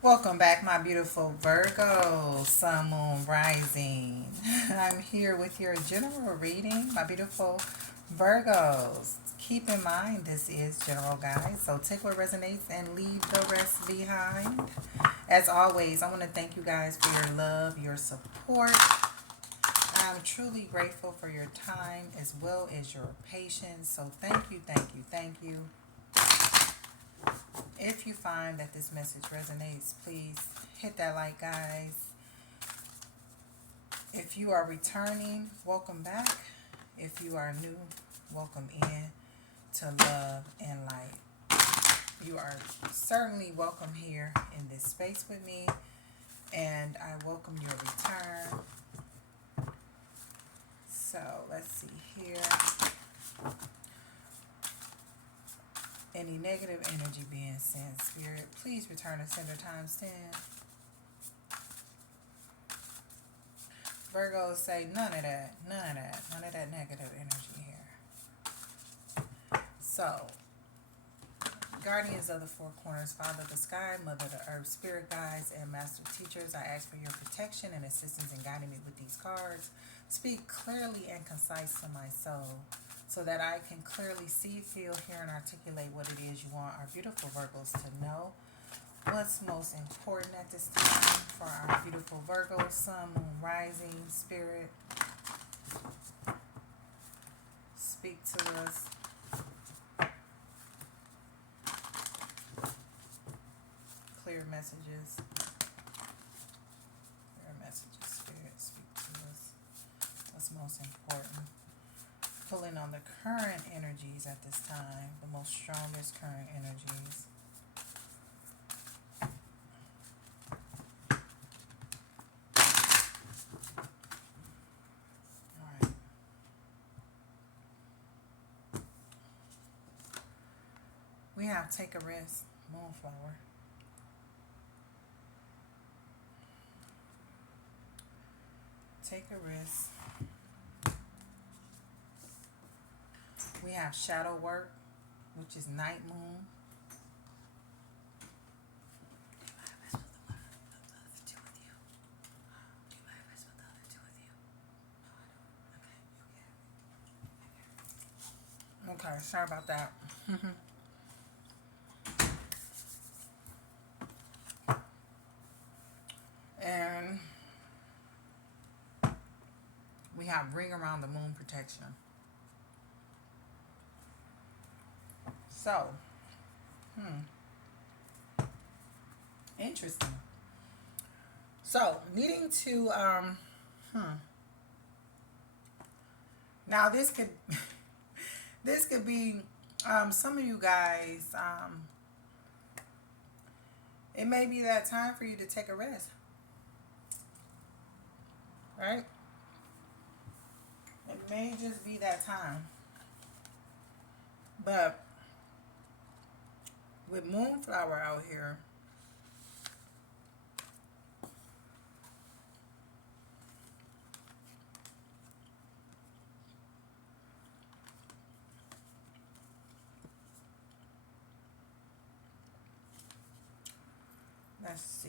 Welcome back, my beautiful Virgo, Sun, Moon, Rising. I'm here with your general reading, my beautiful Virgos. Keep in mind, this is general, guys, so take what resonates and leave the rest behind. As always, I want to thank you guys for your love, your support. I'm truly grateful for your time as well as your patience. So thank you, thank you, thank you. If you find that this message resonates, please hit that like, guys. If you are returning, welcome back. If you are new, welcome in to Love and Light. You are certainly welcome here in this space with me, and I welcome your return. So let's see here. Any negative energy being sent, Spirit, please return to sender times 10. Virgos say none of that, none of that negative energy here. So, guardians of the four corners, Father of the sky, Mother of the earth, spirit guides, and master teachers, I ask for your protection and assistance in guiding me with these cards. Speak clearly and concise to my soul so that I can clearly see, feel, hear, and articulate what it is you want our beautiful Virgos to know. What's most important at this time for our beautiful Virgos, Sun, Moon, Rising, Spirit? Speak to us. Clear messages. Clear messages, Spirit. Speak to us. What's most important? Pulling on the current energies at this time, the most strongest current energies. All right. We have Take a Risk, Moonflower. Take a risk. We have Shadow Work, which is Night Moon. Okay, sorry about that. And we have Ring Around the Moon Protection. So, interesting. So, needing to, now this could, this could be, some of you guys, it may be that time for you to take a rest, right? It may just be that time. But with Moonflower out here, let's see.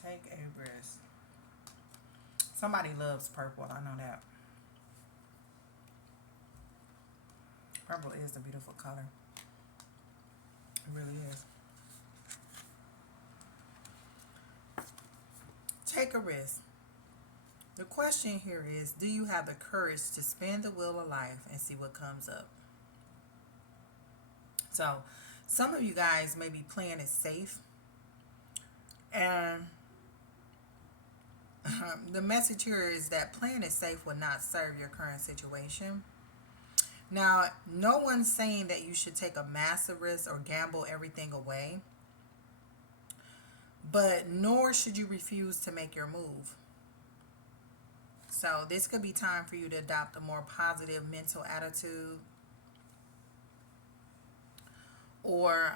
Take a risk. Somebody loves purple, I know that. Purple is a beautiful color. It really is. Take a risk. The question here is, do you have the courage to spin the wheel of life and see what comes up? So, some of you guys may be playing it safe. And the message here is that playing it safe will not serve your current situation. Now, no one's saying that you should take a massive risk or gamble everything away, but nor should you refuse to make your move. So this could be time for you to adopt a more positive mental attitude, or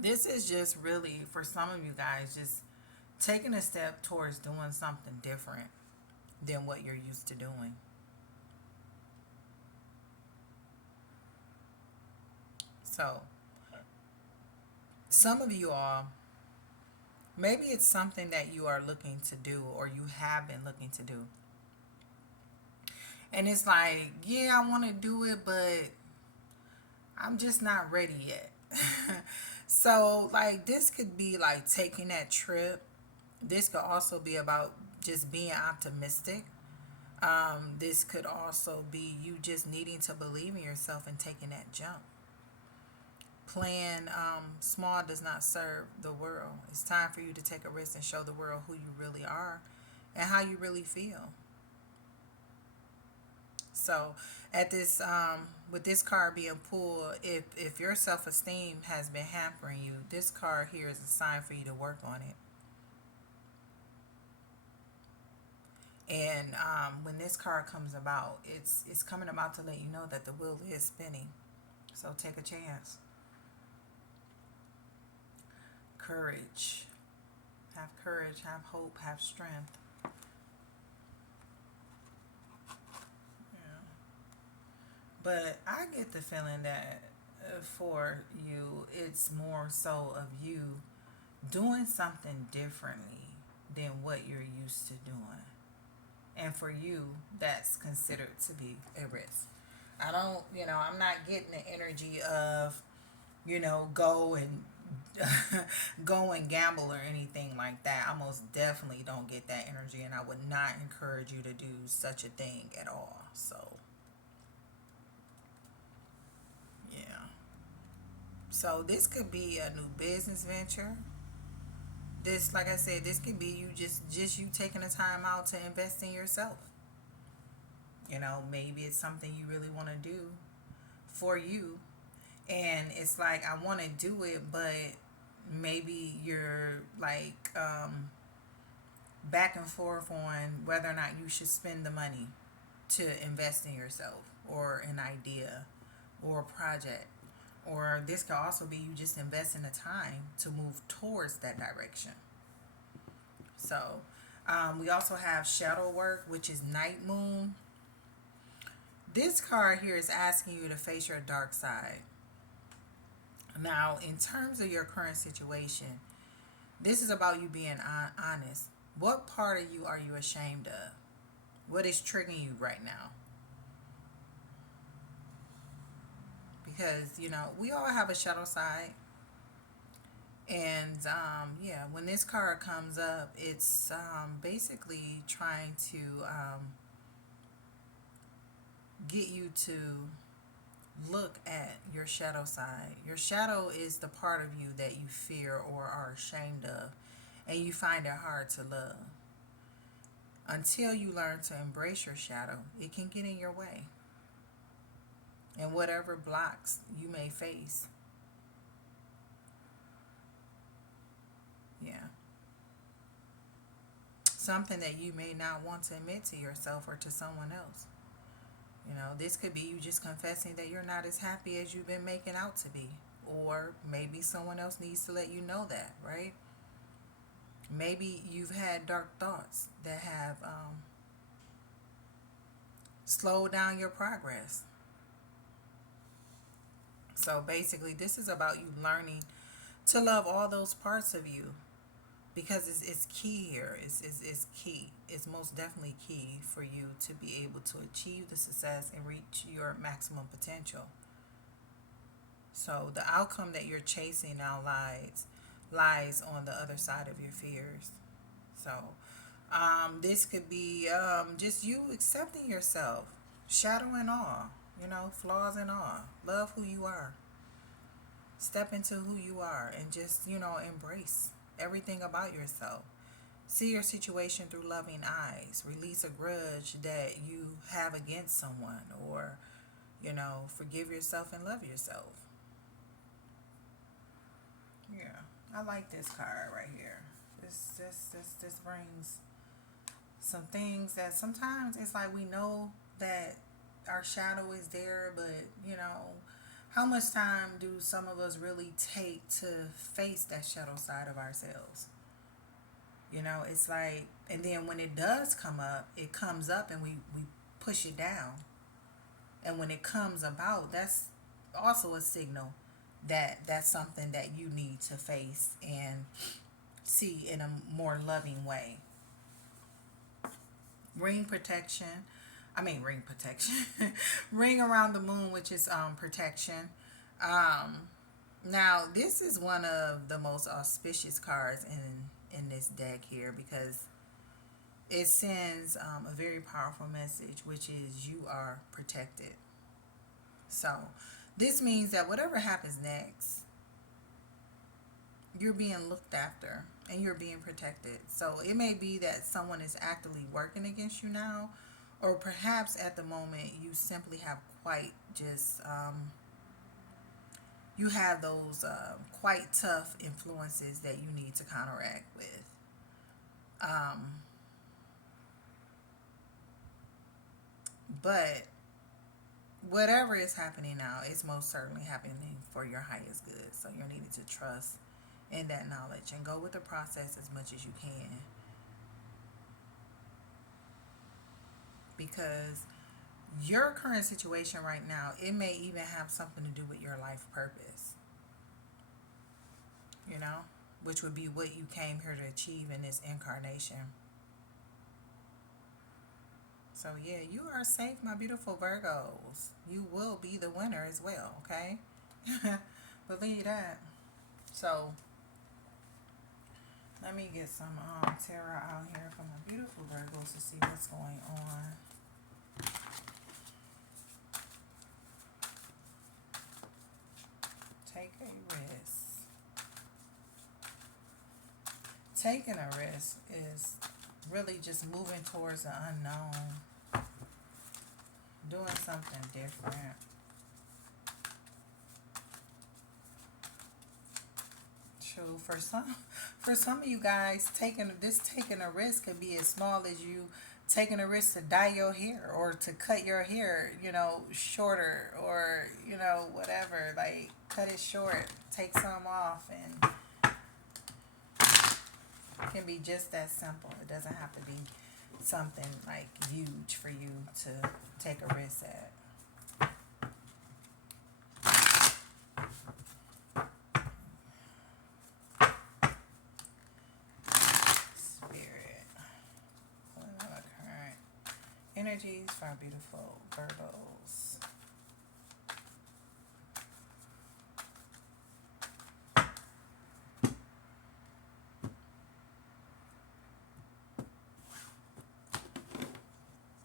this is just really, for some of you guys, just taking a step towards doing something different. than what you're used to doing. So, some of you all, maybe it's something that you are looking to do or you have been looking to do. And it's like, yeah, I want to do it, but I'm just not ready yet. So, like, this could be like taking that trip. This could also be about just being optimistic. This could also be you just needing to believe in yourself and taking that jump. Playing small does not serve the world. It's time for you to take a risk and show the world who you really are and how you really feel. So, at this, with this card being pulled, if your self esteem has been hampering you, this card here is a sign for you to work on it. And when this card comes about, it's coming about to let you know that the wheel is spinning. So take a chance. Courage. Have courage, have hope, have strength. Yeah. But I get the feeling that for you, it's more so of you doing something differently than what you're used to doing. And for you, that's considered to be a risk. I don't, I'm not getting the energy of, go and go and gamble or anything like that. I most definitely don't get that energy, and I would not encourage you to do such a thing at all. So, yeah. So this could be a new business venture. This, like I said, this could be you just you taking the time out to invest in yourself. Maybe it's something you really want to do for you, and it's like I want to do it, but maybe you're like back and forth on whether or not you should spend the money to invest in yourself or an idea or a project. Or this could also be you just investing the time to move towards that direction. So we also have shadow work, which is night moon. This card here is asking you to face your dark side. Now, in terms of your current situation, this is about you being honest. What part of you are you ashamed of? What is triggering you right now? Because, we all have a shadow side. And, yeah, when this card comes up, it's basically trying to get you to look at your shadow side. Your shadow is the part of you that you fear or are ashamed of, and you find it hard to love. Until you learn to embrace your shadow, it can get in your way. And whatever blocks you may face. Yeah. Something that you may not want to admit to yourself or to someone else. This could be you just confessing that you're not as happy as you've been making out to be. Or maybe someone else needs to let you know that, right? Maybe you've had dark thoughts that have slowed down your progress. So basically, this is about you learning to love all those parts of you because it's key here. It's key. It's most definitely key for you to be able to achieve the success and reach your maximum potential. So the outcome that you're chasing now lies on the other side of your fears. So this could be just you accepting yourself, shadow and all, flaws and all. Love who you are. Step into who you are and just, embrace everything about yourself. See your situation through loving eyes. Release a grudge that you have against someone, or, forgive yourself and love yourself. Yeah, I like this card right here. This brings some things that sometimes it's like we know that our shadow is there, but how much time do some of us really take to face that shadow side of ourselves? You know, it's like, and then when it does come up, it comes up and we push it down. And when it comes about, that's also a signal that that's something that you need to face and see in a more loving way. Ring protection. I mean, ring protection. Ring around the moon, which is protection. Um, Now, this is one of the most auspicious cards in this deck here because it sends a very powerful message, which is you are protected. So, this means that whatever happens next, you're being looked after and you're being protected. So, it may be that someone is actively working against you now, or perhaps at the moment you simply have quite just you have those quite tough influences that you need to counteract with. Um, but whatever is happening now, it's most certainly happening for your highest good. So you're needing to trust in that knowledge and go with the process as much as you can, because your current situation right now, it may even have something to do with your life purpose, you know, which would be what you came here to achieve in this incarnation. So, yeah, you are safe, my beautiful Virgos. You will be the winner as well, okay? Believe that. So, let me get some tarot out here for my beautiful Virgos to see what's going on. Take a risk. Taking a risk is really just moving towards the unknown, doing something different. True. For some of you guys, taking a risk could be as small as you taking a risk to dye your hair or to cut your hair, shorter, or whatever. Like, cut it short, take some off, and it can be just that simple. It doesn't have to be something like huge for you to take a risk at. Spirit. What are the current energies for our beautiful Virgos?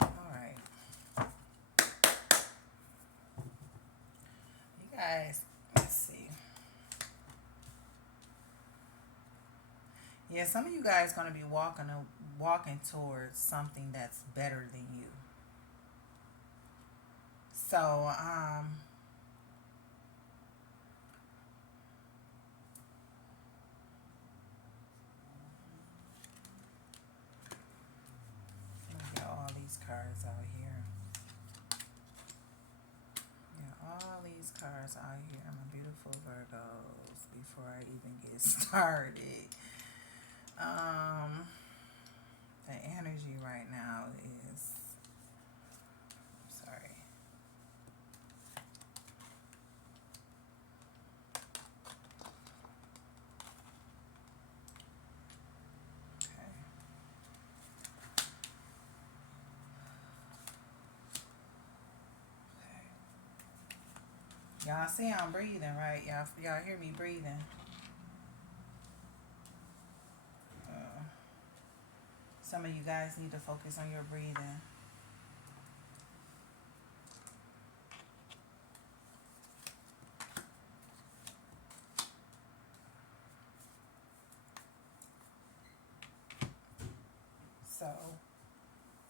Alright. You guys, let's see. Yeah, some of you guys going to be walking towards something that's better than you. So, let me get all these cards out here. Yeah, all these cards out here, my beautiful Virgos, before I even get started. The energy right now is, sorry. Okay. Y'all see I'm breathing, right? Y'all hear me breathing. Some of you guys need to focus on your breathing. So,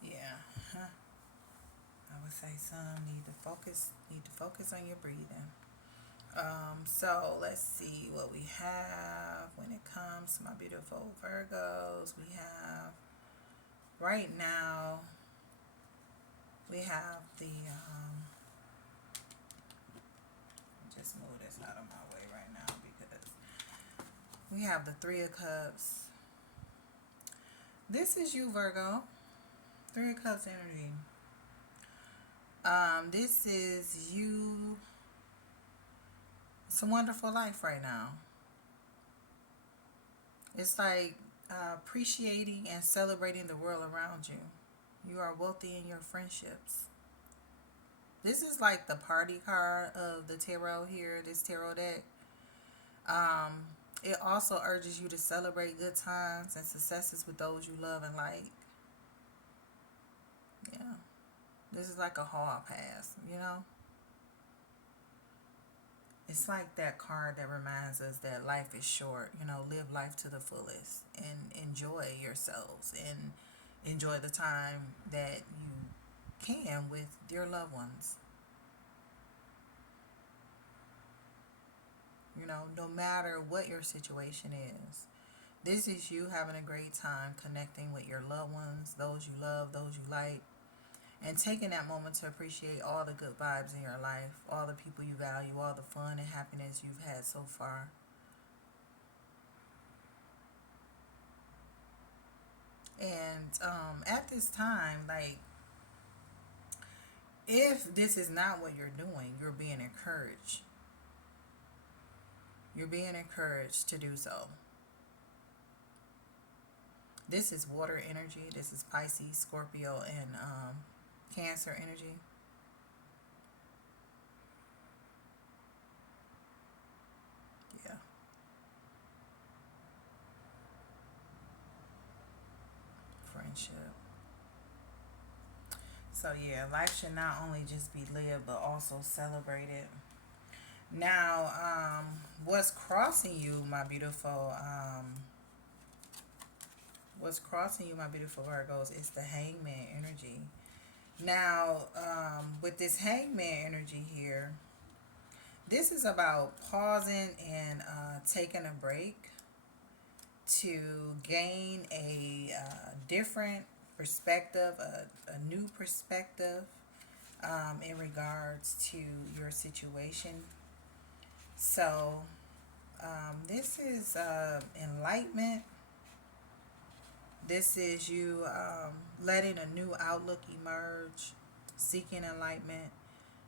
yeah. I would say some need to focus on your breathing. So let's see what we have when it comes to my beautiful Virgos. We have right now, we have the just move this out of my way right now because we have the Three of Cups, This is you, Virgo. Three of Cups energy. This is you. It's a wonderful life right now. It's like appreciating and celebrating the world around you. You are wealthy in your friendships. This is like the party card of the tarot here, this tarot deck. Um, it also urges you to celebrate good times and successes with those you love and like. Yeah. This is like a hall pass, you know? It's like that card that reminds us that life is short. You know, live life to the fullest and enjoy yourselves and enjoy the time that you can with your loved ones. You know, no matter what your situation is. This is you having a great time connecting with your loved ones, those you love, those you like, and taking that moment to appreciate all the good vibes in your life, all the people you value, all the fun and happiness you've had so far. And at this time, like, if this is not what you're doing, you're being encouraged. You're being encouraged to do so. This is water energy. This is Pisces, Scorpio, and Cancer energy. Yeah, friendship. So yeah, life should not only just be lived but also celebrated. Now, what's crossing you, my beautiful what's crossing you, my beautiful Virgos, is the Hangman energy. Now, with this Hangman energy here, this is about pausing and taking a break to gain a different perspective, a new perspective in regards to your situation. So, this is enlightenment. This is you letting a new outlook emerge, seeking enlightenment.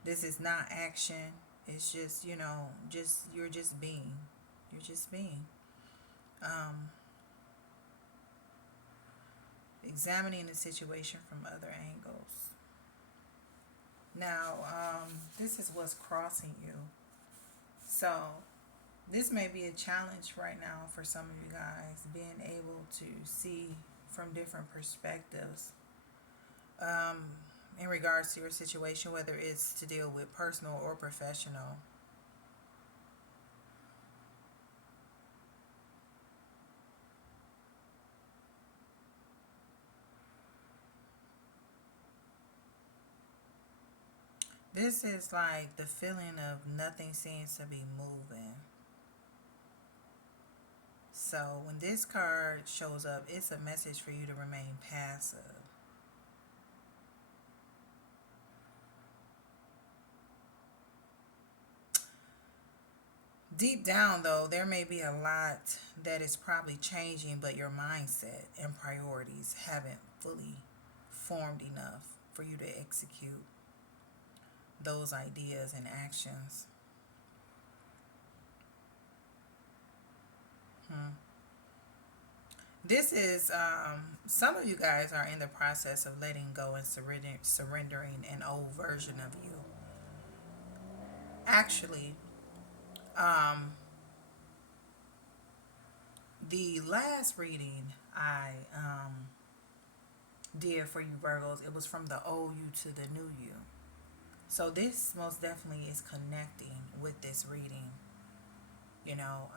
This is not action. It's just, you know, just you're just being. You're just being. Um, Examining the situation from other angles. Now, this is what's crossing you. So, this may be a challenge right now for some of you guys, being able to see from different perspectives um, in regards to your situation, whether it's to deal with personal or professional. This is like the feeling of nothing seems to be moving. So when this card shows up, it's a message for you to remain passive. Deep down, though, there may be a lot that is probably changing, but your mindset and priorities haven't fully formed enough for you to execute those ideas and actions. Hmm. This is, some of you guys are in the process of letting go and surrendering an old version of you. Actually, um, the last reading I did for you Virgos, it was from the old you to the new you. So this most definitely is connecting with this reading. You know,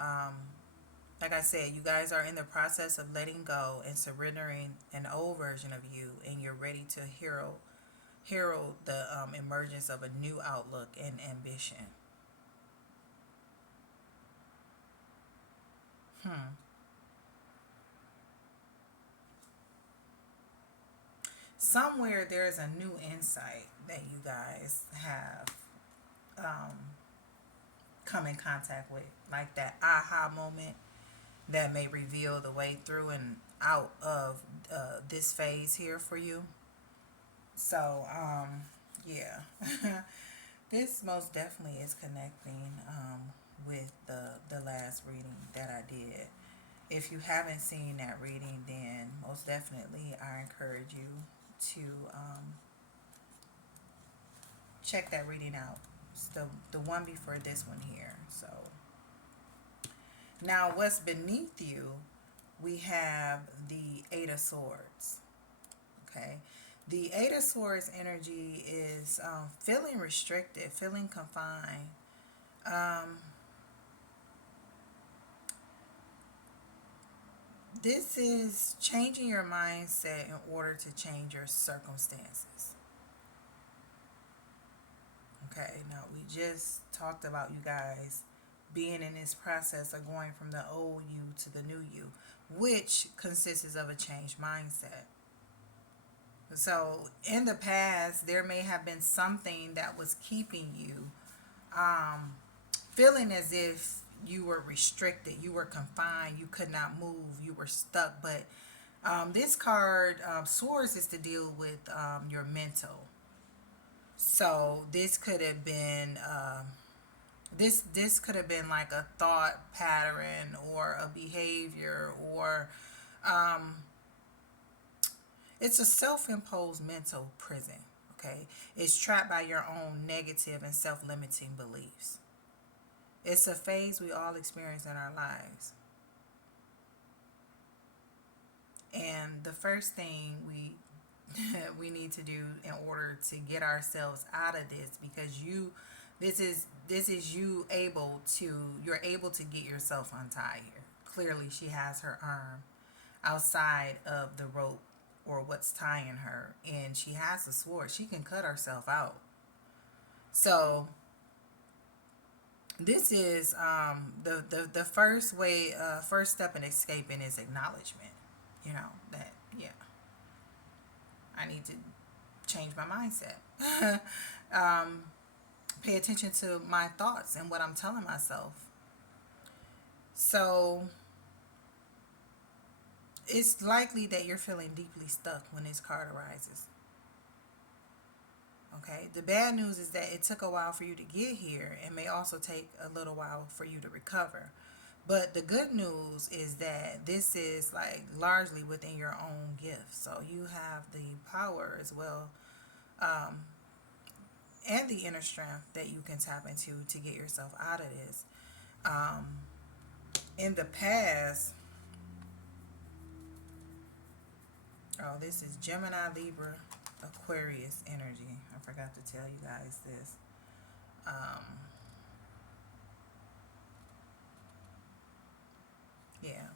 like I said, you guys are in the process of letting go and surrendering an old version of you, and you're ready to herald the emergence of a new outlook and ambition. Hmm. Somewhere there's a new insight that you guys have um, come in contact with, like that aha moment that may reveal the way through an out of this phase here for you. So, yeah, this most definitely is connecting with the last reading that I did. If you haven't seen that reading, then most definitely I encourage you to check that reading out. It's the one before this one here. So now, what's beneath you? We have the Eight of Swords. Okay, the Eight of Swords energy is feeling restricted, feeling confined. Um, this is changing your mindset in order to change your circumstances. Okay, now we just talked about you guys being in this process of going from the old you to the new you, which consists of a changed mindset. So in the past, there may have been something that was keeping you um, feeling as if you were restricted, you were confined, you could not move, you were stuck. But this card, Swords, is to deal with your mental. So this could have been this could have been like a thought pattern or a behavior, or um, it's a self-imposed mental prison. Okay, it's trapped by your own negative and self-limiting beliefs. It's a phase we all experience in our lives. And the first thing we need to do in order to get ourselves out of this, because this is you able to you're able to get yourself untied here. Clearly she has her arm outside of the rope or what's tying her, and she has a sword. She can cut herself out. So this is the first way, first step in escaping is acknowledgement. You know that, yeah, I need to change my mindset. Pay attention to my thoughts and what I'm telling myself. So it's likely that you're feeling deeply stuck when this card arises. Okay, the bad news is that it took a while for you to get here and may also take a little while for you to recover. But the good news is that this is like largely within your own gift. So you have the power as well, um, and the inner strength that you can tap into to get yourself out of this. Um, in the past, oh, this is Gemini, Libra, Aquarius energy. I forgot to tell you guys this. Um, yeah.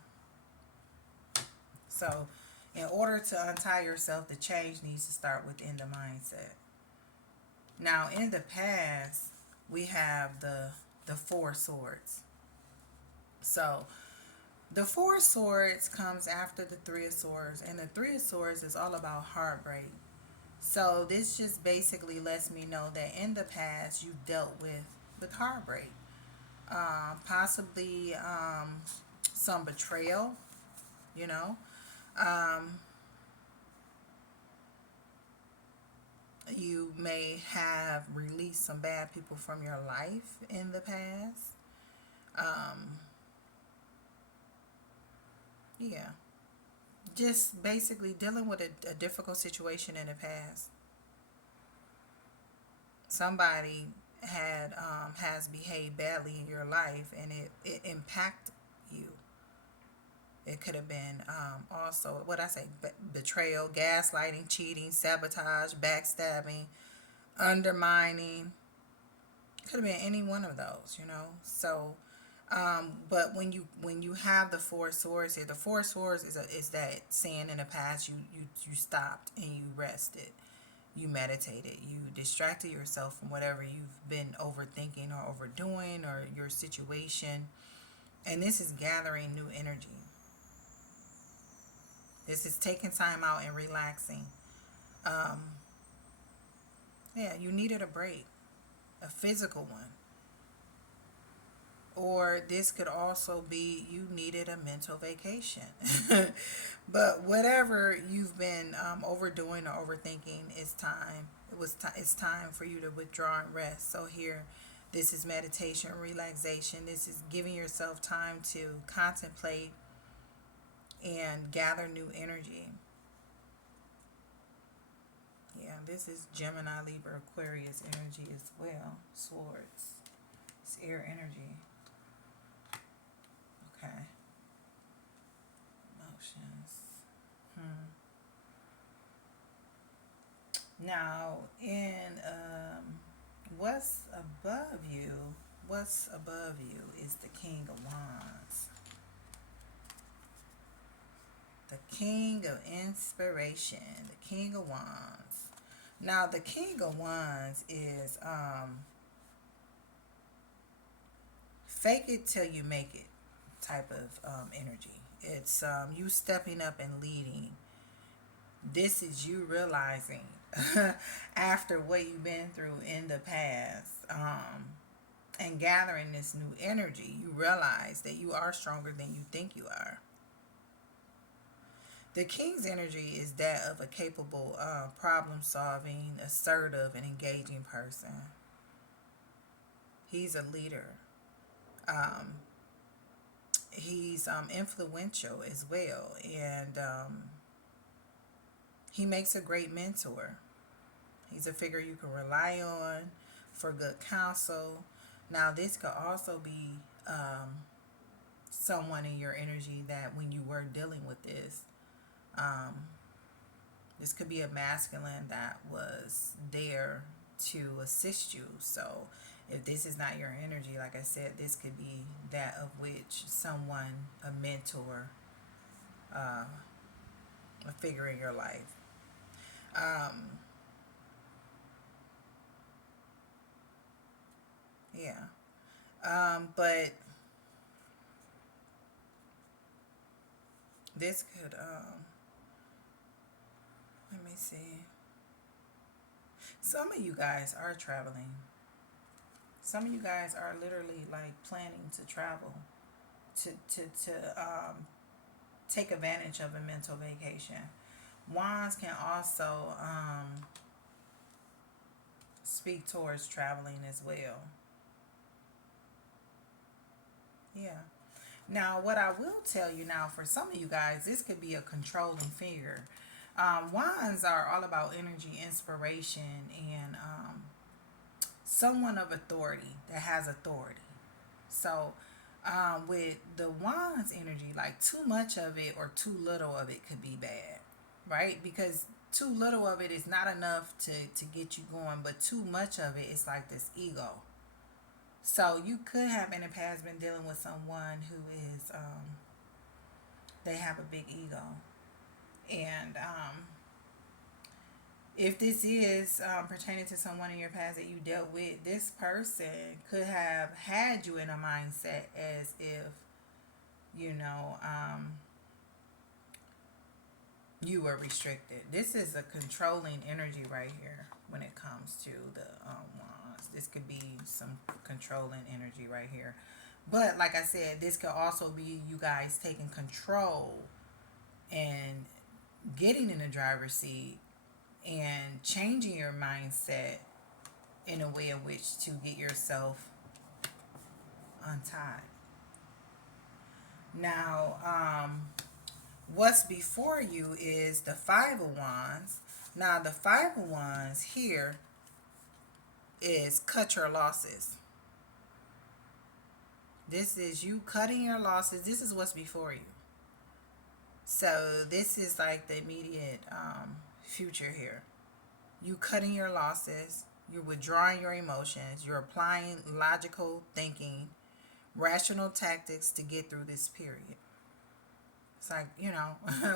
So, in order to untie yourself, the change needs to start within the mindset. Now, in the past, we have the Four Swords. So, the Four Swords comes after the Three of Swords, and the Three of Swords is all about heartbreak. So, this just basically lets me know that in the past, you dealt with heartbreak, possibly some betrayal. You know, um, you may have released some bad people from your life in the past. Um, yeah, just basically dealing with a difficult situation in the past. Somebody has behaved badly in your life, and it impacted you. It could have been also what I say: betrayal, gaslighting, cheating, sabotage, backstabbing, undermining. It could have been any one of those, you know. So, but when you have the Four Swords here, the Four Swords is that saying in the past you stopped and you rested, you meditated, you distracted yourself from whatever you've been overthinking or overdoing or your situation, and this is gathering new energy. This is taking time out and relaxing. Um, yeah, you needed a break, a physical one. Or this could also be you needed a mental vacation. But whatever you've been overdoing or overthinking, it's time. It's time for you to withdraw and rest. So here, this is meditation, relaxation. This is giving yourself time to contemplate and gather new energy. Yeah, this is Gemini, Libra, Aquarius energy as well. Swords. It's air energy. Okay. Emotions. Now, in what's above you, what's above you is the King of Wands. The King of Inspiration. The King of Wands. Now, the King of Wands is fake it till you make it type of energy. It's you stepping up and leading. This is you realizing after what you've been through in the past, and gathering this new energy, you realize that you are stronger than you think you are. The King's energy is that of a capable, problem solving, assertive, and engaging person. He's a leader. Um, he's influential as well, and he makes a great mentor. He's a figure you can rely on for good counsel. Now, this could also be someone in your energy that when you were dealing with this, um, this could be a masculine that was there to assist you. So, if this is not your energy, like I said, this could be that of which someone, a mentor, a figure in your life. Um, yeah. But this could, let me see. Some of you guys are traveling. Some of you guys are literally like planning to travel to take advantage of a mental vacation. Wands can also speak towards traveling as well. Yeah. Now, what I will tell you now, for some of you guys, this could be a controlling figure. Wands are all about energy, inspiration, and someone of authority that has authority. So, with the Wands energy, like too much of it or too little of it could be bad, right? Because too little of it is not enough to get you going, but too much of it is like this ego. So you could have in the past been dealing with someone who is they have a big ego, and if this is pertaining to someone in your past that you dealt with, this person could have had you in a mindset as if you know you were restricted. This is a controlling energy right here when it comes to the wands. This could be some controlling energy right here. But like I said, this could also be you guys taking control and getting in the driver's seat and changing your mindset in a way in which to get yourself untied. Now, what's before you is the Five of Wands. Now, the Five of Wands here is cut your losses. This is you cutting your losses. This is what's before you. So this is like the immediate future here. You cutting your losses. You're withdrawing your emotions. You're applying logical thinking, rational tactics to get through this period. It's like,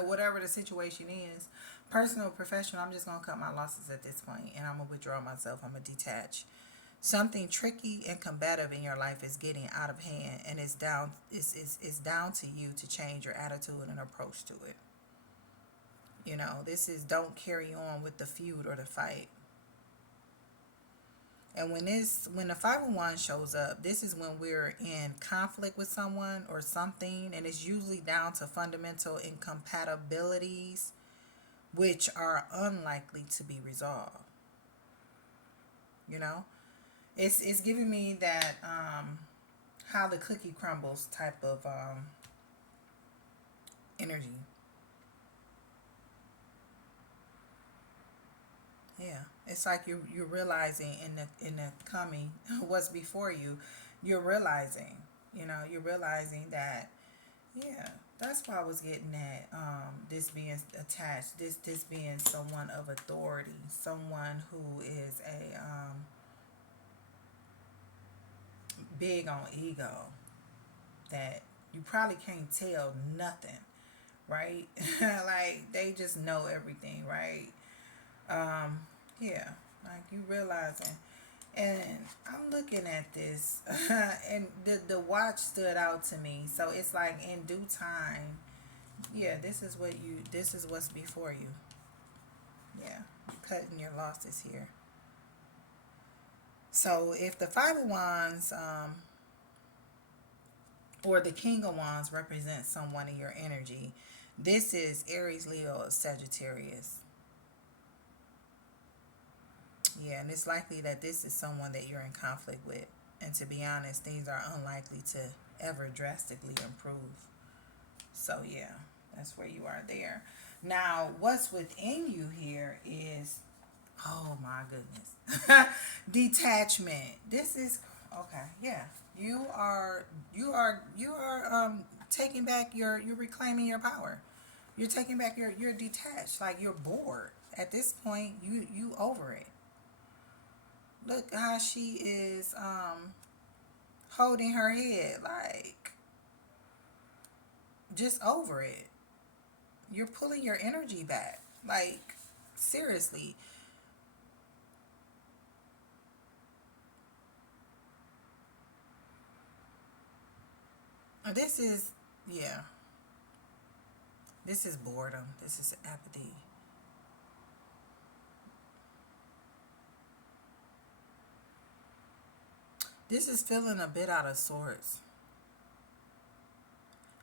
whatever the situation is, personal, professional, I'm just going to cut my losses at this point and I'm going to withdraw myself. I'm going to detach. Something tricky and combative in your life is getting out of hand, and it's down to you to change your attitude and approach to it. This is don't carry on with the feud or the fight. And when the 501 shows up, this is when we're in conflict with someone or something, and it's usually down to fundamental incompatibilities which are unlikely to be resolved. You know? It's giving me that how the cookie crumbles type of energy. Yeah, it's like you're realizing in the coming what's before you. You're realizing, you're realizing that, yeah, that's why I was getting at this being attached, this being someone of authority, someone who is a big on ego, that you probably can't tell nothing, right? Like they just know everything, right? Um, yeah, like you realizing. And I'm looking at this, and the watch stood out to me. So it's like in due time, yeah, this is what's before you. Yeah, you're cutting your losses here. So if the Five of Wands, or the King of Wands represents someone in your energy, this is Aries, Leo, or Sagittarius. Yeah, and it's likely that this is someone that you're in conflict with. And to be honest, things are unlikely to ever drastically improve. So, yeah, that's where you are there. Now, what's within you here is, oh my goodness, detachment. This is, okay, yeah. You are taking back you're reclaiming your power. You're taking back you're detached, like you're bored. At this point, you over it. Look how she is holding her head, like just over it. You're pulling your energy back. Like seriously. This is, yeah. This is boredom. This is apathy. This is feeling a bit out of sorts.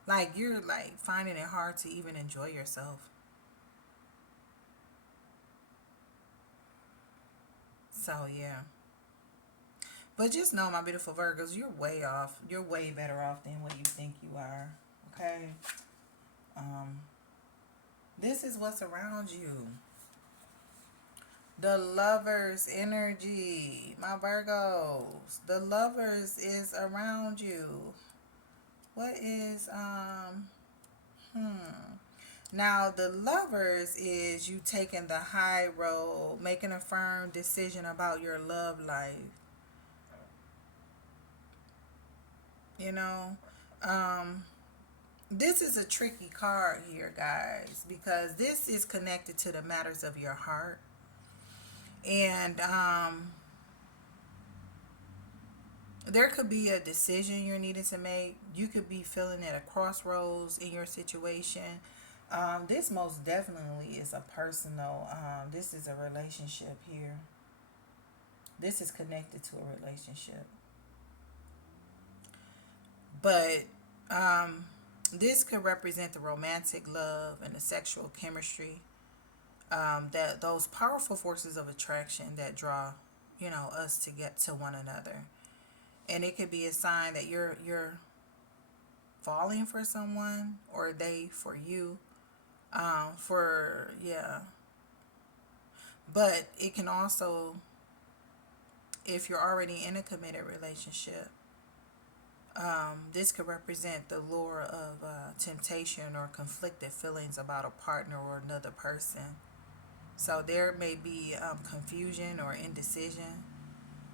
Like you're like finding it hard to even enjoy yourself. So yeah. But just know, my beautiful Virgos, you're way off. You're way better off than what you think you are. Okay? Um, this is what's around you. The Lovers energy. My Virgos. The Lovers is around you. What is now the Lovers is you taking the high road, making a firm decision about your love life. You know, um, this is a tricky card here, guys, because this is connected to the matters of your heart. And there could be a decision you're needing to make. You could be feeling at a crossroads in your situation. This most definitely is a personal, this is a relationship here. This is connected to a relationship. But this could represent the romantic love and the sexual chemistry, that those powerful forces of attraction that draw, us to get to one another. And it could be a sign that you're falling for someone, or they for you. For yeah. But it can also, if you're already in a committed relationship, this could represent the lure of temptation or conflicted feelings about a partner or another person. So there may be confusion or indecision.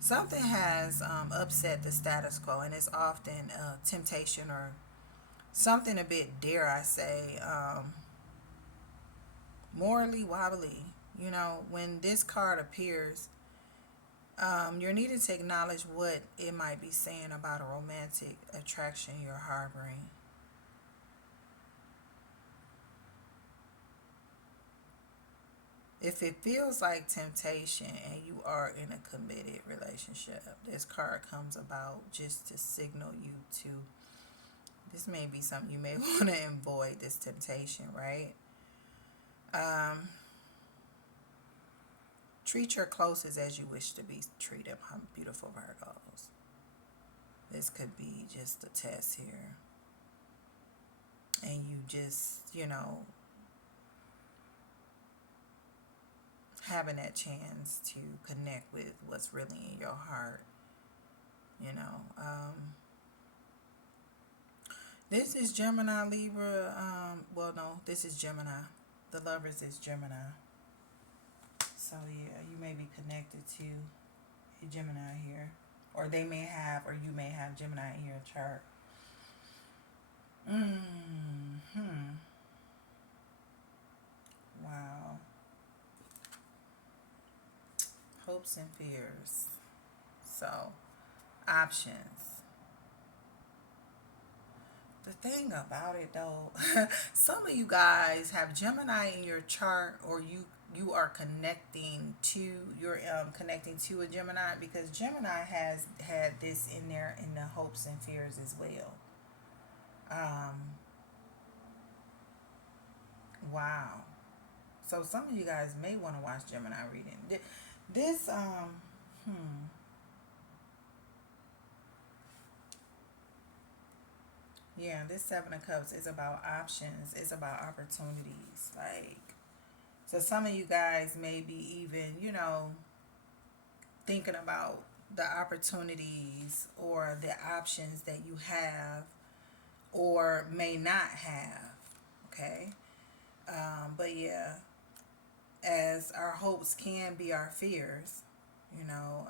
Something has upset the status quo, and it's often temptation or something a bit, dare I say, morally wobbly. When this card appears, you're needing to acknowledge what it might be saying about a romantic attraction you're harboring. If it feels like temptation and you are in a committed relationship, this card comes about just to signal you to, this may be something you may want to avoid, this temptation, right? Um, Treat your closest as you wish to be treated, my beautiful Virgos. This could be just a test here. And you just, having that chance to connect with what's really in your heart, you know. This is Gemini, Libra. Well, no, this is Gemini. The Lovers is Gemini. So, yeah, you may be connected to a Gemini here. Or they may have, or you may have Gemini in your chart. Wow. Hopes and fears. So, options. The thing about it though, some of you guys have Gemini in your chart, or you are connecting to, you're connecting to a Gemini, because Gemini has had this in there in the hopes and fears as well. Um, wow. So some of you guys may want to watch Gemini reading. This yeah, this Seven of Cups is about options. It's about opportunities. Like, so some of you guys may be even, thinking about the opportunities or the options that you have or may not have. Okay. But yeah, as our hopes can be our fears, you know.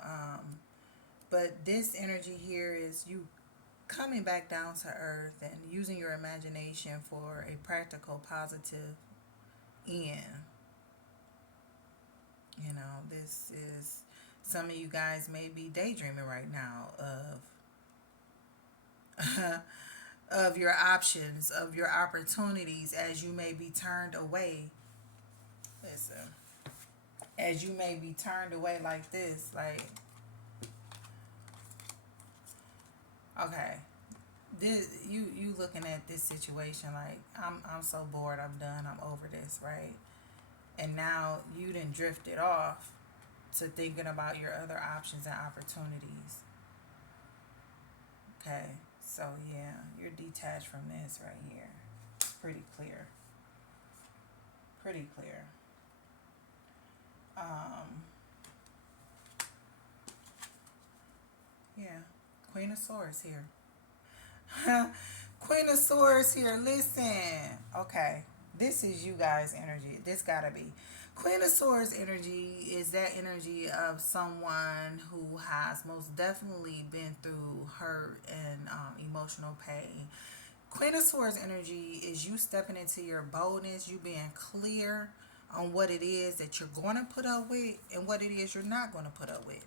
But this energy here is you coming back down to earth and using your imagination for a practical, positive end. This is, some of you guys may be daydreaming right now of of your options, of your opportunities, as you may be turned away. Listen, as you may be turned away like this, like, okay, this, you looking at this situation like, I'm so bored, I'm done, I'm over this, right? And now you done drifted off to thinking about your other options and opportunities. Okay, so yeah, you're detached from this right here. Pretty clear. Pretty clear. Um, yeah, Queen of Swords here. Queen of Swords here. Listen. Okay. This is you guys' energy. This gotta be. Queen of Swords energy is that energy of someone who has most definitely been through hurt and emotional pain. Queen of Swords energy is you stepping into your boldness, you being clear on what it is that you're going to put up with and what it is you're not going to put up with.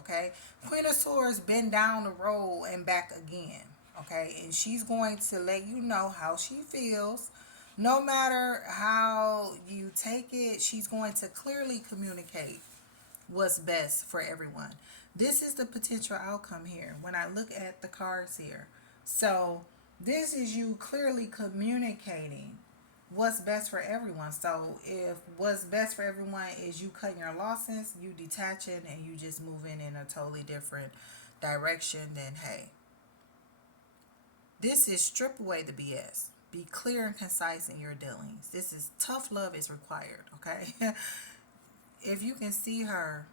Okay, Queen of Swords been down the road and back again. Okay, and she's going to let you know how she feels. No matter how you take it, she's going to clearly communicate what's best for everyone. This is the potential outcome here when I look at the cards here. So this is you clearly communicating what's best for everyone. So if what's best for everyone is you cutting your losses, you detaching, and you just moving in a totally different direction, then hey, this is strip away the BS. Be clear and concise in your dealings. This is tough love is required, okay? If you can see her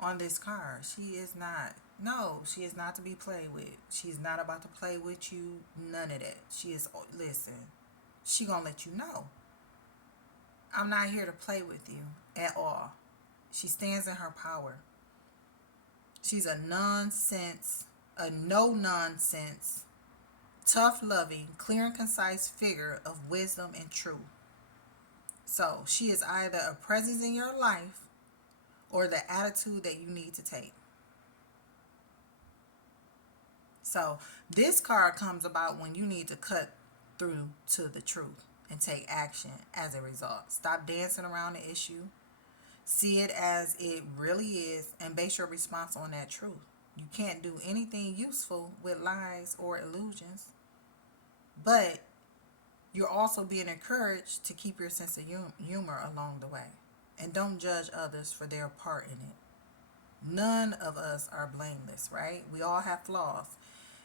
on this card, she is not, no, she is not to be played with. She's not about to play with you, none of that. She is, listen, she gonna let you know, I'm not here to play with you at all. She stands in her power. She's a nonsense, a no nonsense, tough loving, clear and concise figure of wisdom and truth. So she is either a presence in your life or the attitude that you need to take. So this card comes about when you need to cut through to the truth. and take action as a result. Stop dancing around the issue. See it as it really is and base your response on that truth. You can't do anything useful with lies or illusions, but you're also being encouraged to keep your sense of humor along the way. And don't judge others for their part in it. None of us are blameless, right? We all have flaws.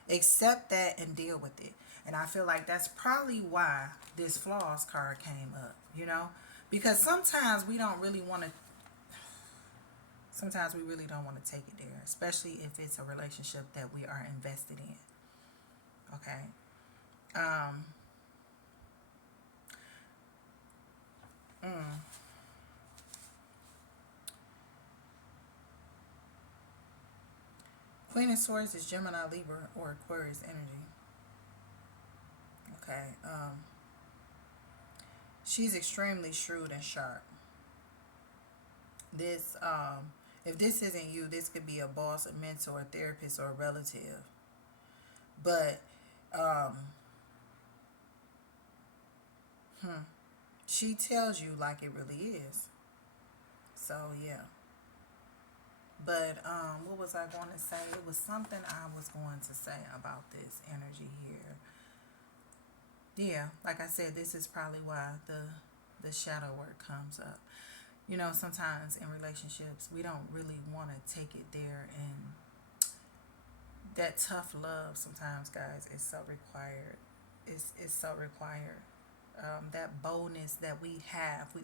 Accept that and deal with it. And I feel like that's probably why this flaws card came up, because sometimes we don't really want to, sometimes we really don't want to take it there, especially if it's a relationship that we are invested in. Okay. Um, mm, Queen of Swords is Gemini, Libra, or Aquarius energy. Okay. She's extremely shrewd and sharp. This, if this isn't you, this could be a boss, a mentor, a therapist, or a relative. But, um, she tells you like it really is. So yeah. But what was I going to say? It was something I was going to say about this energy here. Yeah, like I said, this is probably why the shadow work comes up. Sometimes in relationships, we don't really want to take it there, and that tough love sometimes, guys, is so required. It's so required. That boldness that we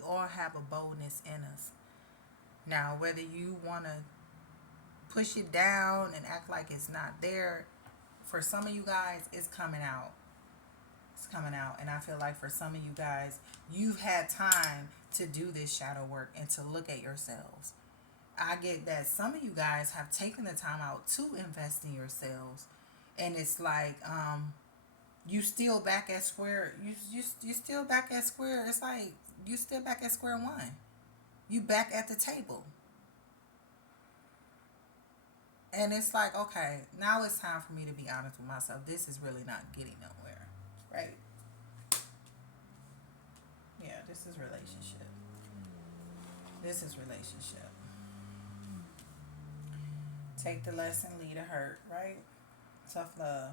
all have a boldness in us. Now, whether you want to push it down and act like it's not there, for some of you guys, it's coming out. It's coming out. And I feel like for some of you guys, you've had time to do this shadow work and to look at yourselves. I get that some of you guys have taken the time out to invest in yourselves, and it's like you still back at square. You still back at square. It's like you still back at square one. You back at the table, and it's like, okay, now it's time for me to be honest with myself. This is really not getting nowhere, right? Yeah, this is relationship. This is relationship. Take the lesson, lead a hurt, right? Tough love.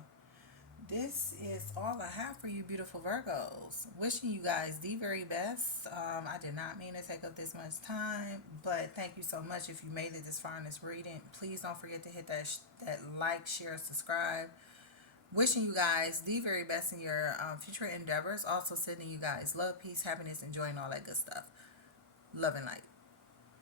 This is all I have for you, beautiful Virgos. Wishing you guys the very best. I did not mean to take up this much time, but thank you so much. If you made it this far in this reading, please don't forget to hit that like, share, subscribe. Wishing you guys the very best in your future endeavors. Also sending you guys love, peace, happiness, enjoying all that good stuff. Love and light.